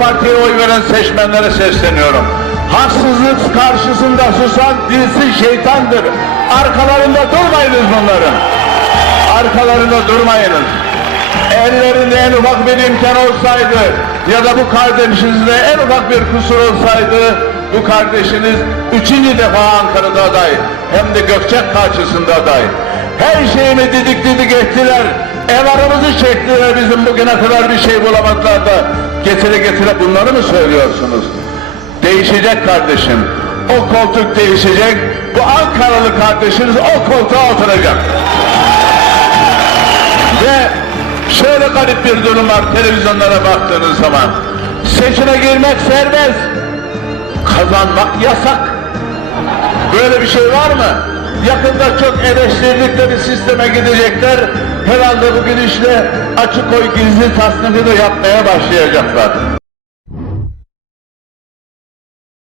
Parti'ye oy veren seçmenlere sesleniyorum. Haksızlık karşısında susan dilsiz şeytandır. Arkalarında durmayınız bunların. Arkalarında durmayınız. Ellerinde en ufak bir imkan olsaydı ya da bu kardeşinizde en ufak bir kusur olsaydı bu kardeşiniz üçüncü defa Ankara'da aday hem de Gökçek karşısında aday. Her şeyimi didik didik ettiler. Ev aramızı çektiler bizim bugüne kadar bir şey bulamadılar da getire getire bunları mı söylüyorsunuz? Değişecek kardeşim. O koltuk değişecek. Bu Ankaralı kardeşiniz o koltuğa oturacak. Ve şöyle garip bir durum var televizyonlara baktığınız zaman. Seçime girmek serbest. Kazanmak yasak. Böyle bir şey var mı? Yakında çok eleştirdikleri sisteme gidecekler. Herhalde bugün işte açık oy gizli tasnifini yapmaya başlayacaklar.